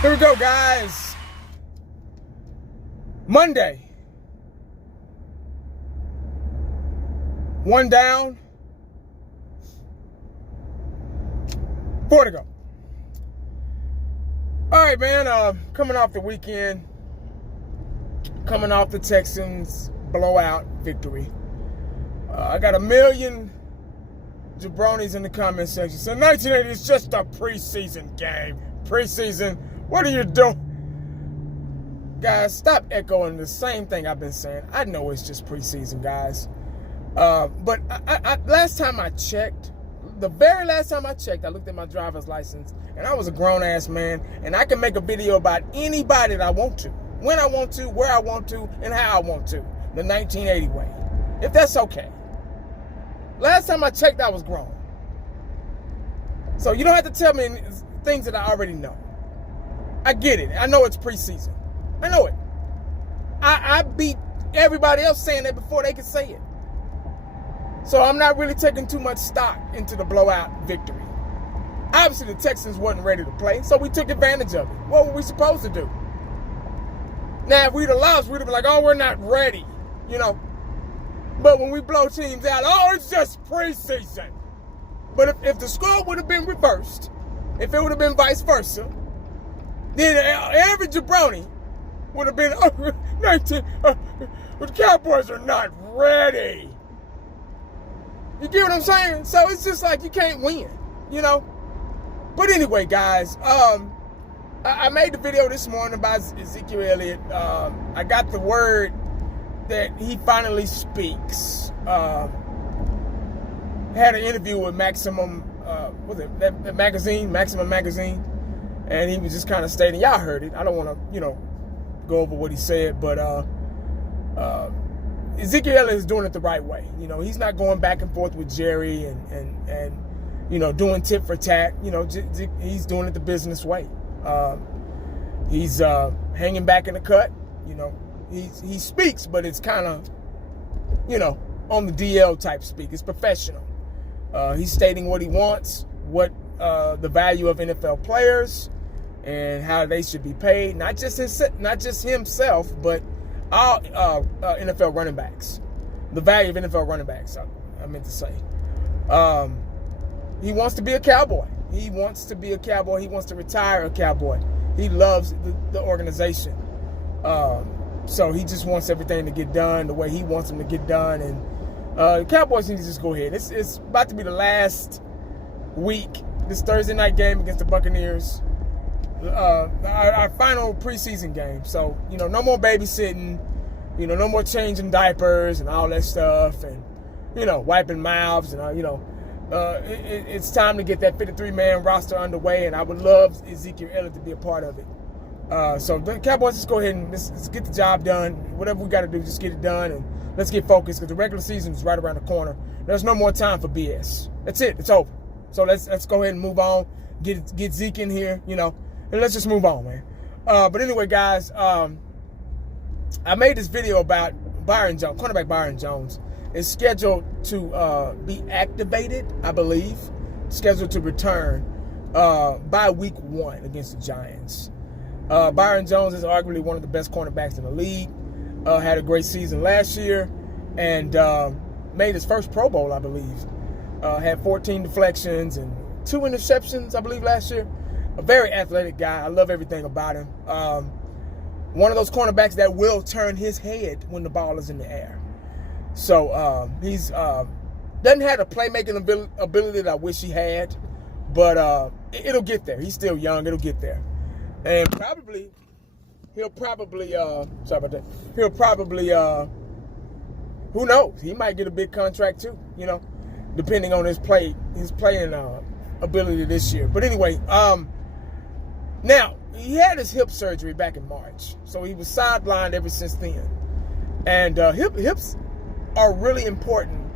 Here we go, guys. Monday. One down. 4 to go. All right, man. Coming off the weekend. Coming off the Texans blowout victory. I got a million jabronis in the comment section. So 1980 is just a preseason game. Preseason. What are you doing? Guys, stop echoing the same thing I've been saying. I know it's just preseason, guys. But last time I checked, the very last time I checked, I looked at my driver's license, and I was a grown-ass man, and I can make a video about anybody that I want to, when I want to, where I want to, and how I want to, the 1980 way, if that's okay. Last time I checked, I was grown. So you don't have to tell me things that I already know. I get it. I know it's preseason. I know it. I beat everybody else saying that before they could say it. So I'm not really taking too much stock into the blowout victory. Obviously, the Texans wasn't ready to play, so we took advantage of it. What were we supposed to do? Now, if we'd have lost, we'd have been like, oh, we're not ready, you know. But when we blow teams out, oh, it's just preseason. But if the score would have been reversed, if it would have been vice versa, then every jabroni would have been, oh, 19, the Cowboys are not ready. You get what I'm saying? So it's just like you can't win, you know? But anyway, guys, I made the video this morning about Ezekiel Elliott. I got the word that he finally speaks. Had an interview with Maximum Magazine, and he was just kind of stating, y'all heard it. I don't want to, go over what he said, but Ezekiel Elliott is doing it the right way. He's not going back and forth with Jerry and doing tit for tat. He's doing it the business way. He's hanging back in the cut. He speaks, but it's kind of, on the DL type speak. It's professional. He's stating what he wants, what the value of NFL players, and how they should be paid. Not just himself, but all NFL running backs. The value of NFL running backs, I meant to say. He wants to be a Cowboy. He wants to be a Cowboy. He wants to retire a Cowboy. He loves the organization. So he just wants everything to get done the way he wants them to get done. And the Cowboys need to just go ahead. It's about to be the last week. This Thursday night game against the Buccaneers. Our final preseason game. So, no more babysitting. No more changing diapers and all that stuff. And, wiping mouths. And, it's time to get that 53-man roster underway. And I would love Ezekiel Elliott to be a part of it. So the Cowboys, just go ahead and let's get the job done. Whatever we got to do, just get it done. And let's get focused because the regular season is right around the corner. There's no more time for BS. That's it. It's over. So let's go ahead and move on. Get Zeke in here, and let's just move on, man. But anyway, guys, I made this video about Byron Jones, cornerback Byron Jones. Is scheduled to be activated, I believe, scheduled to return by week 1 against the Giants. Byron Jones is arguably one of the best cornerbacks in the league. Had a great season last year and made his first Pro Bowl, I believe. Had 14 deflections and 2 interceptions, I believe, last year. A very athletic guy. I love everything about him. One of those cornerbacks that will turn his head when the ball is in the air. So he's doesn't have the playmaking ability that I wish he had, but it'll get there. He's still young. It'll get there. And he'll probably who knows? He might get a big contract too, depending on his playing ability this year. But anyway, now he had his hip surgery back in March, so he was sidelined ever since then. And hips are really important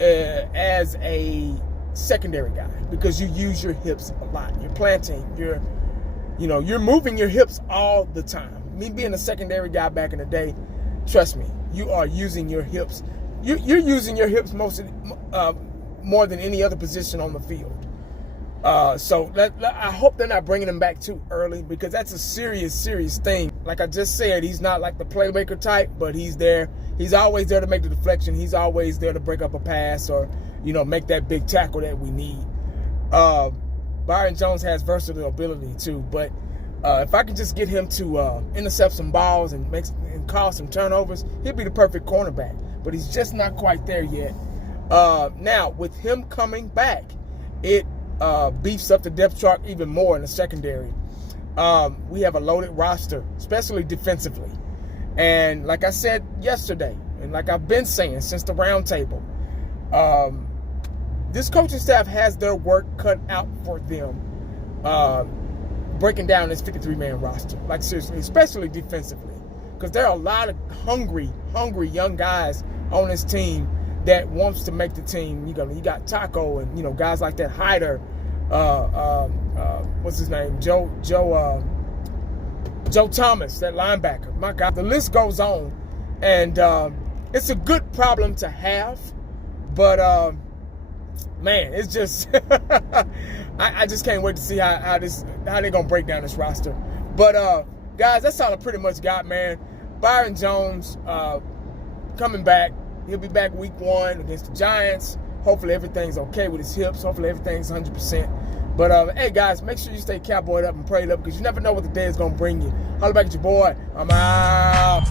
as a secondary guy because you use your hips a lot. You're planting, you're moving your hips all the time. Me being a secondary guy back in the day, trust me, you are using your hips. You're using your hips more than any other position on the field. So I hope they're not bringing him back too early, because that's a serious thing. Like I just said, he's not like the playmaker type, but he's there. He's always there to make the deflection. He's always there to break up a pass or, make that big tackle that we need. Byron Jones has versatile ability too, but if I can just get him to intercept some balls and cause some turnovers, he'll be the perfect cornerback. But he's just not quite there yet. Now, with him coming back, it beefs up the depth chart even more in the secondary. We have a loaded roster, especially defensively. And like I said yesterday, and like I've been saying since the roundtable, this coaching staff has their work cut out for them, breaking down this 53-man roster. Like, seriously, especially defensively. Because there are a lot of hungry young guys on this team that wants to make the team. You got Taco and, guys like that, Hyder, what's his name? Joe Thomas, that linebacker. My God, the list goes on. And it's a good problem to have, but man, it's just I just can't wait to see how they're gonna break down this roster. But guys, that's all I pretty much got, man. Byron Jones coming back. He'll be back week 1 against the Giants. Hopefully everything's okay with his hips. Hopefully everything's 100%. But hey guys, make sure you stay cowboyed up and prayed up, because you never know what the day is gonna bring you. Holla back at your boy. I'm out.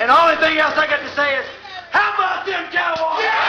And the only thing else I got to say is, how about them Cowboys? Yeah!